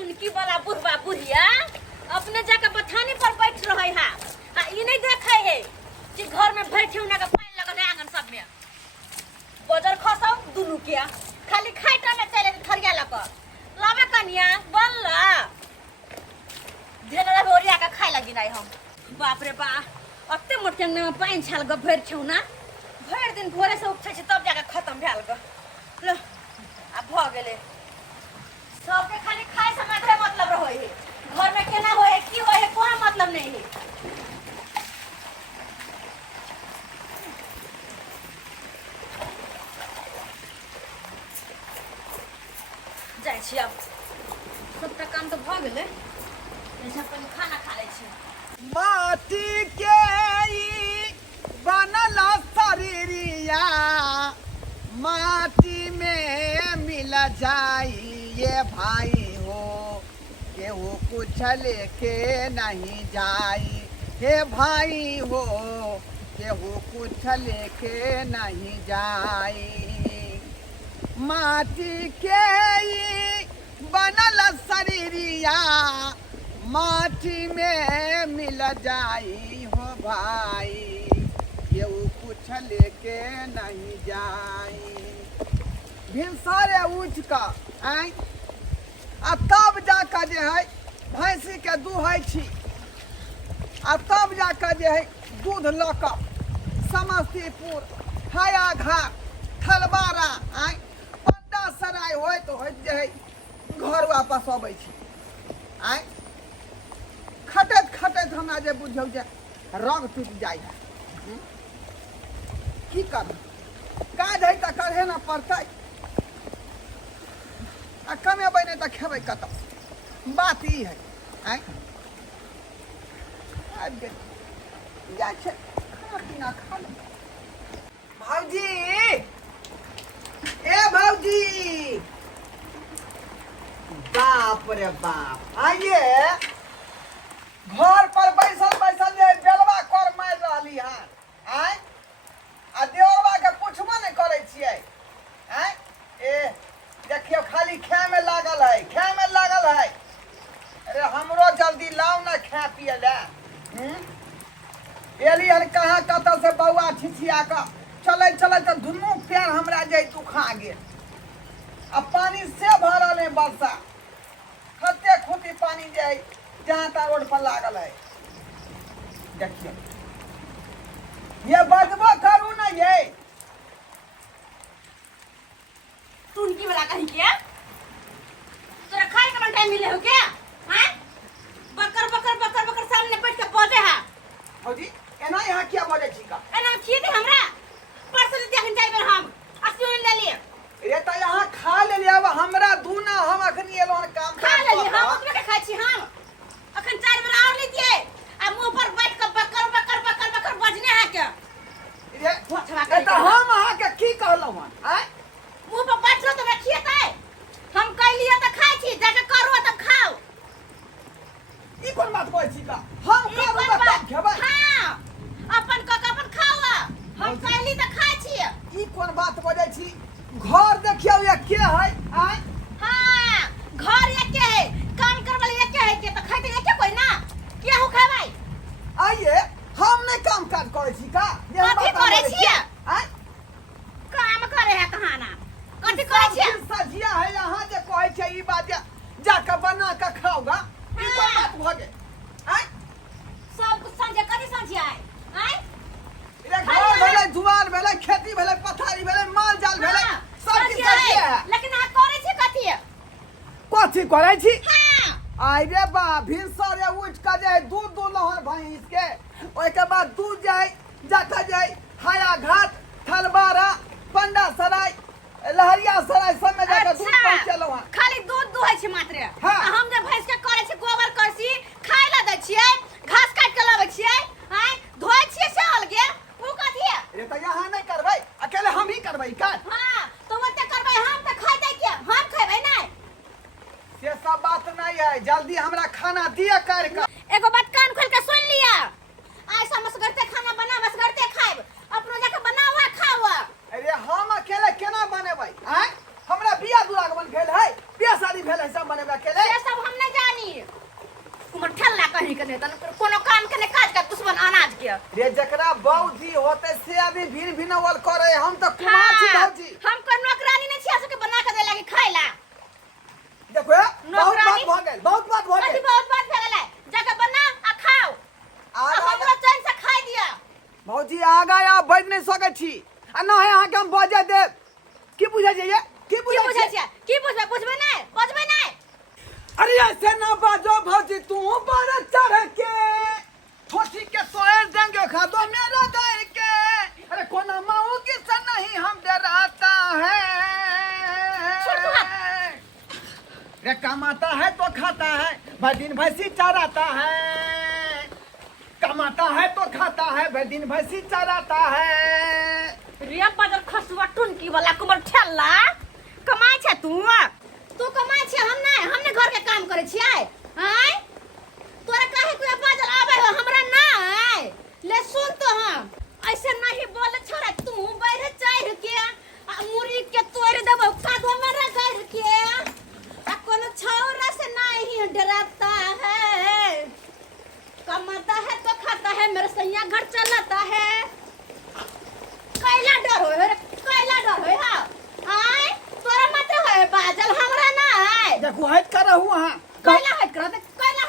टुनकी वाला बुढ़वा बुढ़िया अपने जाके बथानी पर बैठ रहे है आ ई नहीं देखे है कि घर में बैठे उना के पानी लगल है आंगन सब में बजर खसौ दुनु किया खाली खाइटा में चले थरिया लक लावे कनिया बनला धेनरा बोरिया का खाइ लगी नहीं हम बाप रे बा अत्ते मोटे में पानी छाल ग भर छौ ना भर दिन भोरे से उठै छै तब जाके खत्म भेल ग ल आ भ गेले सबके खाली खाए से मात्रे मतलब रहो है घर में केना होए की होए कोई मतलब नहीं है जाय छी अब सबटा काम तो भ गेले ऐसा अपन खाना खा ले छी माटी के ई बनल शरीरिया माटी में मिल जाई ये भाई हो केहू कुछ लेके नहीं जाई हे भाई हो केहू कुछ लेके नहीं जाई माटी के ई बनल शरीरिया माटी में मिल जाई हो भाई केहू कुछ लेके नहीं जाई भिनसरे उठ का आई आ तब जाकर जे है भैंसी के दूहै छी आ तब जाकर जे है दूध लऽ कऽ समस्तीपुर हाया घाट थलबारा आई पंडा सराय होइत जे है घर वापस अबै छी आई खटैत खटैत हमरा जे बुझौ जे रंग टूटि जाइ है की करब काज है तऽ करहे न पड़तै आ कमेबै नहि तऽ खेबै कतऽ बात ई है आँय आबि गेल जाइ छै खाना पीना खा ले भौजी ए भौजी बाप रे बाप आइए घर पर बैसल बैसल जे बेलवा कर मारि रहली हन आँय आ देवरबा के पुछबो नहीं करे छियै आँय ए देखियो खाली खाए में लागल है खाए में लागल है अरे हमरो जल्दी लाओ ना खा पिए ले एली हन कहाँ कतऽ से बौआ ठिठिया कऽ चले चले तो दुनू पैर हमरा जे दुखा गेल आ पानी से भरल है बरसा खत्ते खूटी पानी जे जहाँ तक रोड पर लागल है देखियो ये बजबो करू ना ये टुनकी वाला कहीं के तोरा खाए के टाइम मिले हो क्या हैं बकर बकर बकर बकर सामने बैठ के बजे है भौजी एना यहाँ क्या बजे छी का एना खिए दे हमरा परसों देखन जाइबे हम अस्सी ले लिए रे त यहाँ खा ले अब हमरा दूना हम अखनी एलो हन काम खा ले हम ओकरे के खाइ छी हम अखन 4 बेर और ले दिए आ मुंह पर बैठ के बकर बकर बकर बकर बजने है के रे पोछवा ए त हम अहाँ के की कहलौ हन आय मुंह पर बैठलो तो खिएतै हम कहलिए त खाइ छी जाके करू तब खाओ ई कोन बात कहै छी का हम करू तब खेबै हां अपन क अपन खाओ हम कहली त खाइ छी ई कोन बात बजै छी घर देखियौ ये के है आय हां घर एके है काम करबल एके है के त खाइते एके कोई ना केहू खेबै आइए हम नहीं काम काज करै छी का कथी करै छियै आय काम करे है कहां ना कथी करै छियै सजिया है यहाँ जे कहै छै ई बात जाके बना के खाओगा ई कोन बात भ गेल आय सब कुछ समझे कथी समझिए आय रे घर भेलै दुआर भेलै खेती भेलै पथारी भेलै माल जाल भेलै सब किछ सजिया है लेकिन आ करै छी कथी कथी करै छी हां आई रे बा भिनसरे उठ के जाए दूध दुलहन भैंस के ओइ के बाद दूध जाए जाता जाए हाया घाट थलबारा पंडा सराय लहरिया सराय सब में जाके दूध पहुंचेलौ हन खाली दूध दुहै छी मात्र हाँ। हम जे भैंस के करे छी गोबर करसी खाय ला दै छियै घास काट के लाबै छियै आय धोय छियै से अलगे उ कथी है रे त यहाँ नहीं करबै अकेले हम ही करबै का हां तो ओते करबै हम त खाइ दै के हम खेबै नै से सब बात नहीं है जल्दी हमरा खाना दिया कर के एगो बात कान खोल के सुन लिया आइ समझ खाना बना बस करते खाइब अपनो जाके बनावा खावा अरे हम अकेले केना बनेबै आय हमरा बियाह दुरागमन भेल है बियाह शादी भेल है सब बनेबै अकेले ये सब हम नहीं तन कोनो काम के नहीं काज का दुश्मन अनाज के रे जकरा बौजी होते से अभी भिन भिनवल करे हम तो कुमार छी भौजी हम को नौकरानी नहीं छिया सके बना के दे लागे खाइला देखो बहुत बात भ गेल बहुत बात भ अभी गेल बहुत बात भे गेलै जगह बना आ खाओ आ हमरा चैन से खाइ दिया भौजी आगा या बैठ नहीं सकै छी आ न है अहाँ के हम बजे दे की बुझै छै ये की बुझै छै की बुझबे नहीं बजबे नहीं अरे ऐसे ना बाजो भौजी तू पर चढ़ के छोटी के सोए देंगे खा दो मेरा गाय के अरे कोना माऊ की से नहीं हम डराता है रे कमाता है तो खाता है भाई दिन भैंसी चराता है कमाता है तो खाता है भाई दिन भैंसी चराता है रे बाजार खसुआ टुनकी वाला कुमर ठेला कमाय छै तू कमाय छै हम नहीं हमने घर के काम करे छियै हैं तोरा काहे कोई बाजार आवे हो हमरा नहीं ले सुन तो हम ऐसे नहीं बोले छोरा तू बैठ चढ़ के आ मुरी के तोड़ देबो कादो में रगड़ के आ कोनो छौरा से नहीं डरता है कमाता है तो खाता है मेरा सैया घर चलाता है कैला डर होय रे कैला डर होय हा आय तोरा मत होय बाजल हमरा ना आय देखो हट कर रहू हां कैला हट कर कैला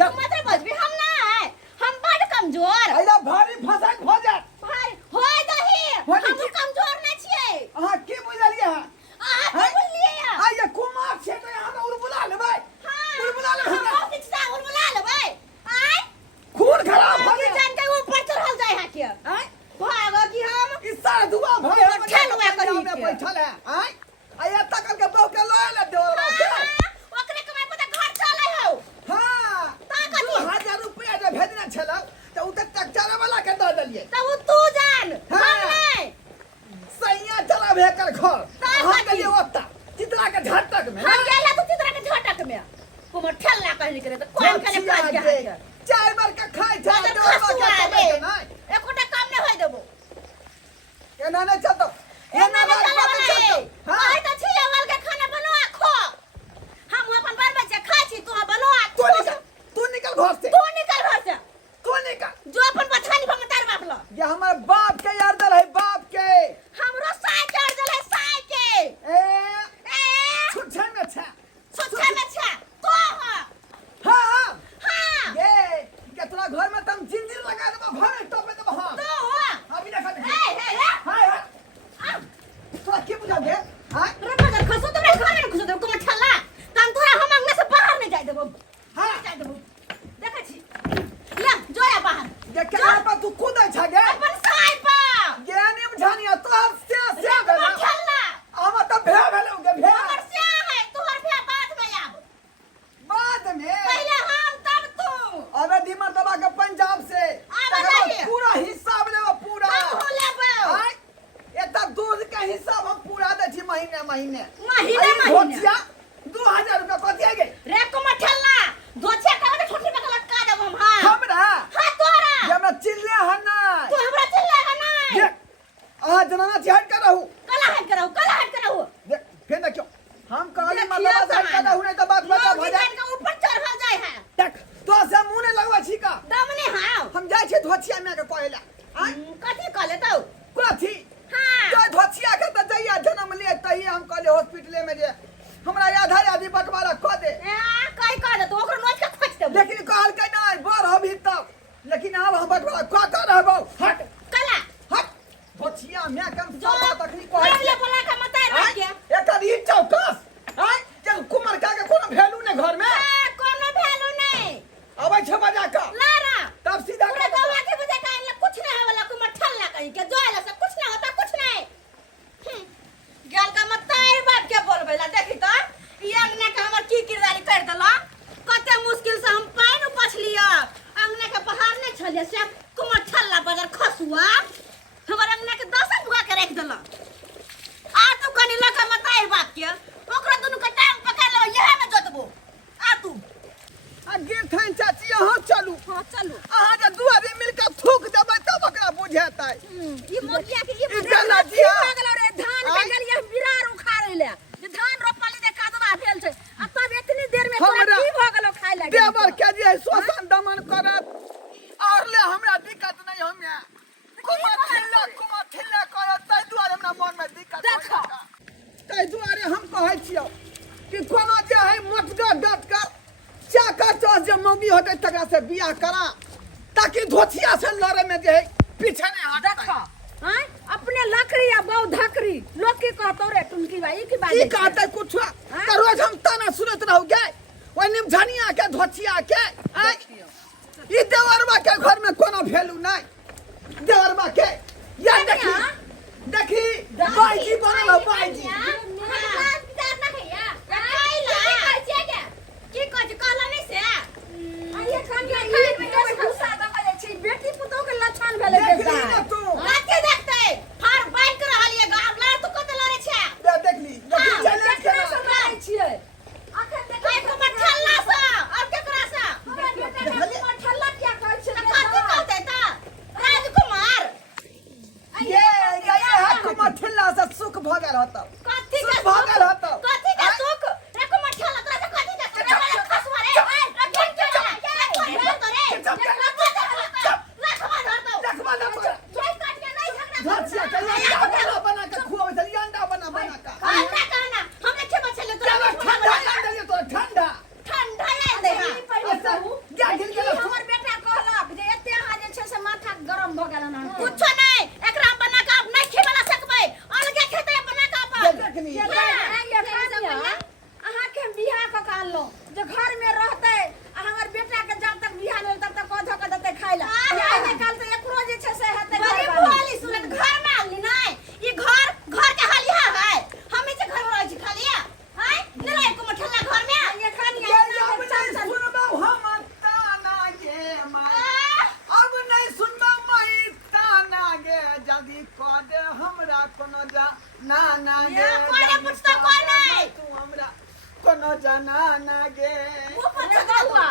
तू मत बजबी हम ना आय हम बड़ कमजोर ऐला भारी फसक हो जा भाई होय दही हम कमजोर ना छियै अहाँ की बुझलियै अहाँ की बुझलियै आ ये कुमार छै तो यहाँ उड़ बुला लेबै उड़ बुला लेबै हम किछ सा उड़ बुला लेबै आय खून खराब हो की जान के ऊपर चढ़ल जाय हा के आय भागो की हम इस सारा दुआ भय ठेलुआ करी में बैठल है आय आया तक के बौ के लए ले दे ओकरे कमाई पता घर चलै हो हां ता कथी 2000 रुपया जे भेजने छल त उ त ट्रैक्टर वाला के दे देलिए तब तू जान हम नहीं सैया चला भे कर घर हां गेलिए ओत्ता चित्रा के झटक में हम गेला तू चित्रा के झटक में कुमर ठेला कहली करे त कोन करे काज के हाथ चाय मार के खाइ जा एकोटा काम नहीं होय देबो एना नहीं चलतो एना बात चलतो हां त छिया वाल के खाना बनवा खो हम अपन बाल बच्चा खाइ छी तू बनवा तू निकल घर से तू निकल जो अपन बछानी भंग तार बाप लो ये हमर बाप के यार दल है बाप के हमरो साई कर दल है साई के ए छुच्छे में छा तो हां हां ये केतना घर में तुम जिंदगी लगा देबो भरे टोपे देबो हां तो अभी देखा दे हे हां तो की बुझा दे हां रे मगर खसो तो रे घर में खसो तो कुमर ठल्ला तन तोरा हम अंगने से बाहर नहीं जाय देबो हां जाय देबो देखै छी ले जोया बाहर देख के पर तू कूद छ गे अपन साई पा ज्ञानी बुझानिया तो से कुमर ठल्ला हम तो भे भेलो गे भे हमर से है तोहर भे बाद में आब बाद में पहले हम तब तू अबे दीमर दबा के पंजाब से पूरा हिसाब लेबो पूरा हम हो लेबो एता दूध के हिसाब हम पूरा दे छी महीने महीना 2000 रुपया कथि आ गई रे कुमर ठल्ला दोछे का में छोटी में लटका देब हम हां हमरा हां तोरा ये हमरा चिल्ले हन ना तू हमरा चिल्ला है नहीं देख आ जनाना छिहट कर रहू कला हट करहु देख फिर देखियो हम कहली मतलब हट कर रहू नहीं तो बात बता भ जाए के ऊपर चढ़ जाए है देख तो से मुंह ने लगवा छी का दम नहीं हां हम जाय छी धोछिया में के कहला कथी कह लेतौ कथी हां जो धोछिया के त जइया जन्म ले तही हम कहले हॉस्पिटल में जे हमरा आधा आधी बंटवारा क दे कई कह दे तो ओकरो नोच के खोच दे लेकिन कहल के नहीं बर अभी तक लेकिन अब हम बंटवारा क कर रहबो हट कला हट धोछिया में कम जो तकनी कहल ले बोला का मतार रख के एकर ई चौकस हां जब कुमार का के कोनो वैल्यू ने घर में कोनो वैल्यू नहीं अबै छ बजा का लारा तब सीधा पूरा दवा के बुझे का इनला कुछ नहीं है वाला कुमर ठल्ला कहीं के जोइला से कुछ नहीं होता कुछ नहीं गाल का मतार बाप के बोलबेला देखी तो ई अंगने के हमर की किरदारी कर देला कते मुश्किल से हम पानी पछलिया अंगने के बाहर नहीं छलिए से कुमर ठल्ला बाजार खसुआ हमर अंगने के 10 बुआ के रख देला आ तू कनी लका मतार बाप के ओकरा दुनु के टांग पकड़ लो यहे में जोतबो आ तू आ गिर थन चाची यहां चलू हां चलू अहाँ जे दू आदमी मिलकर थूक देबै तब ओकरा बुझेतै ई मोगिया के ई गला दिया लागल रे धान के गलिया बिरार उखाड़ ले जे धान रोपली देखा ददा भेल छै आ तब इतनी देर में तोरा हमरा की भ गेलो खाइ लागे देवर के जे शोषण दमन करत और ले हमरा दिक्कत नहीं हमे कुमा थिल्ला करत तै दुआरे हमरा मन में दिक्कत देखो। तै दुआरे हम कहै छियो कि कोनो जे है मतगा डट कर चाका चोस जे मौगी होते तकरा से बियाह करा ताकि धोतिया से लड़े में जे है पीछे नहीं हट देखो हैं अपने लकड़ी या बहु धकरी लोग की कहतो रे टुनकी भाई की बात की कहते कुछ तो रोज हम ताना सुनत रहू गे ओइ निमझनिया के धोतिया के ई देवरबा के घर में कोनो वैल्यू नहीं देवरबा के या देखी बाईजी बनल बाईजी बेटी पुतोह के लक्षण भेले देखली ना तू देखते देखते फार बाइक रहलिए गाम ला तू कत लरे छे देखली चले के सुनाई छिए आखन देखै को मठल्ला सा और केकरा सा हमरा बेटा के मठल्ला क्या कहै छे कथि कहते त राजकुमार ये हाथ मठल्ला से सुख भगल होत कथि के भगल होत कथि के सुख रे को मठल्ला तोरा से कथि के खसवारे रखन के घर में रहते हमर बेटा के जब तक बियाह नहीं तब तक कौन धोखा देते खाइला आई निकाल तो एकरो जे छै से हेते बड़ी बोली सुनत घर में आली नहीं ई घर के हालिया है हम जे घर में रह छी खाली है नहीं रह को मठल्ला घर में ये खानी सुनबो हम ताना गे माई अब नहीं सुनबो माई ताना गे जल्दी कह दे हमरा कोनो जा ना ना गे कोने पूछता कोई नहीं तू हमरा कोनो जाना ना गे वो पता हुआ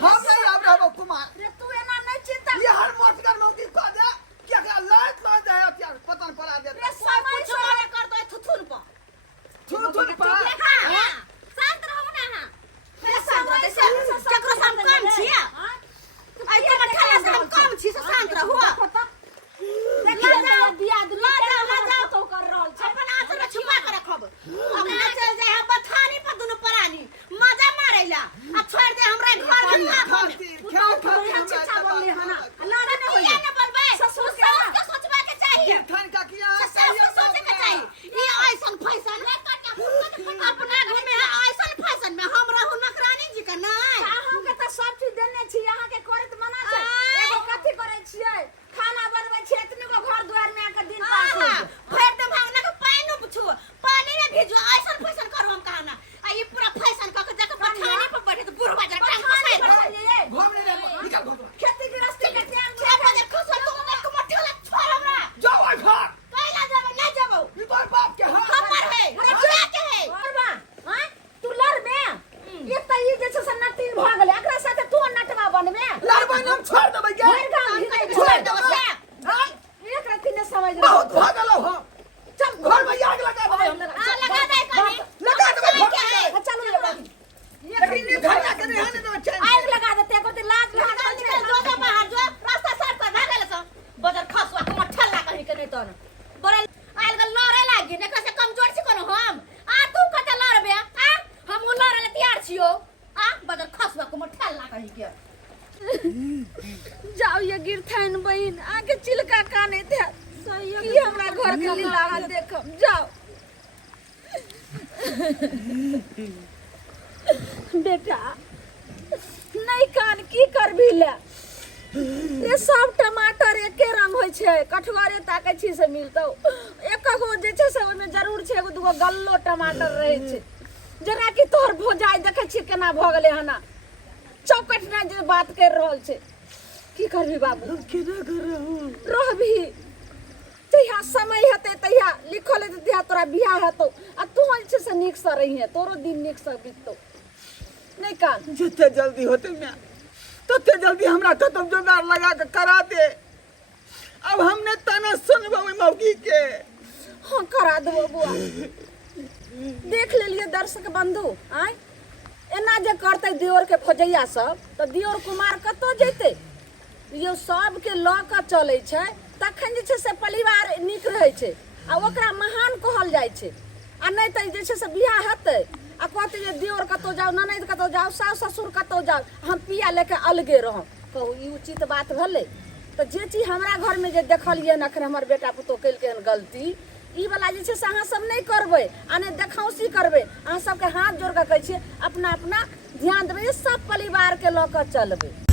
हम नहीं अब रहबो कुमार रे तू एना नहीं चिंता ये हर मोटकर मौकी कह दे क्या का लाइट ला दे यार पतन पड़ा दे रे सब कुछ वाले कर दो थुथुन पर थुथुन पर हां शांत रहो ना हां रे शांत से केकरो हम काम छिया आई के मठल्ला से हम काम छी से शांत रहो देखिए बियाह दुला जाओ तो कर रहल छै अपन आंचल छुपा के रखब अपना चल जाए हम बथानी पर दुनु परानी मजा मारेला आ छोड़ दे हमरा घर के हम चिट्ठा बोलली हना लड़े न होई न बोलबे ससुर के सोचबा के चाहिए ठन का किया ससुर के सोचे के चाहिए ई ऐसन फैशन अपना घर में ऐसन फैशन में हम रहू नखरानी जी के नहीं हम के त सब चीज देने छी यहां के करत मना छै एगो कथि करे छियै खाना बनबै छियै इतने गो घर द्वार में आके दिन पास हो फेर त भावना के पानी पुछु पानी में भीजो ऐसन फैशन करू हम कहना आ ई पूरा फैशन क के जाके पठानी पर बैठे त बुढ़वा जरा टांग फसाई घूम ले निकल घर खेती गृहस्थी के टाइम छै बजे खसो तू को मठला छोड़ हमरा जाओ घर कैला जाबो ना जाबो ई तोर बाप के हां हमर है रखिया के है और बा हां तू लड़बे ये त ई जे छै से नटिन भ गेलै एकरा साथे तू नटवा बनबे लड़बै हम छोड़ देबै गे छोड़ देबै से हां एक रति ने समझ बहुत भागल हो चल घर में आग लगा देबै लगा दे कनी लगा देबै चलो ये बात लेकिन ये धरना के रहने दो चैन आग लगा देते को ते लाज लगा निकल जो जो बाहर जो रास्ता साफ कर भागल से बदर खसवा को मठल्ला कहि के नहीं तो बड़ा आल गल लड़े लागी ने कसे कमजोर छी कोनो हम आ तू कते लड़बे आ हम उ लड़े ले तैयार छियो आ बदर खसवा को मठल्ला कहि के जाओ ये गिरथैन बहिन आके चिलका काने थे सही हमरा घर के लीला देखम जाओ बेटा नहीं कान की करबी ले ये सब टमाटर एके रंग होय छै कठवारे ताके छी से मिलतौ एक गो जे छै से ओमे जरूर छै एगो दुगो गल्लो टमाटर रहै छै जरा कि तोहर भोजाई देखे छी केना भ गेलै हना चौकट ना जे बात कर रहल छै की करबी बाबू केना कर रहू रहबी तहिया समय हेतै तहिया लिखल हेतै तहिया तोरा बियाह हेतौ आ तू जे से नीक से रहिए तोरो दिन नीक से बीततौ नहीं कान जितने जल्दी होते मैं तते जल्दी हमरा खत्म जोगाड़ लगा के करा दे अब हमने तना सुनबो मौगी के हाँ करा देबो बुआ देख ले लिए दर्शक बंधु आय एना जे करते दियोर के फौजैया सब तो दियोर कुमार कतौ जेते यो सबके लऽ कऽ चलै छै तखन जे छै से परिवार नीक रहै छै आ ओकरा महान कहल जाइ छै आ नहि तऽ जे छै से बियाह हेतै आ कहतै जे दियोर कतौ जाउ ननद कतौ जाउ सास ससुर कतौ जाउ हम पिया लेके अलगे रहब कहू ई उचित बात भेलै तो जे चीज हमरा घर में जे देखलिए अखन हमर बेटा पुतौह केलकै हन गलती ई वाला जे छै से अहाँ सब नहीं करबै आ नहीं देखाउसी करबै अहाँ सबके हाथ जोड़ के कहै छियै अपना अपना ध्यान देबै सब परिवार के लऽ कऽ चलबै।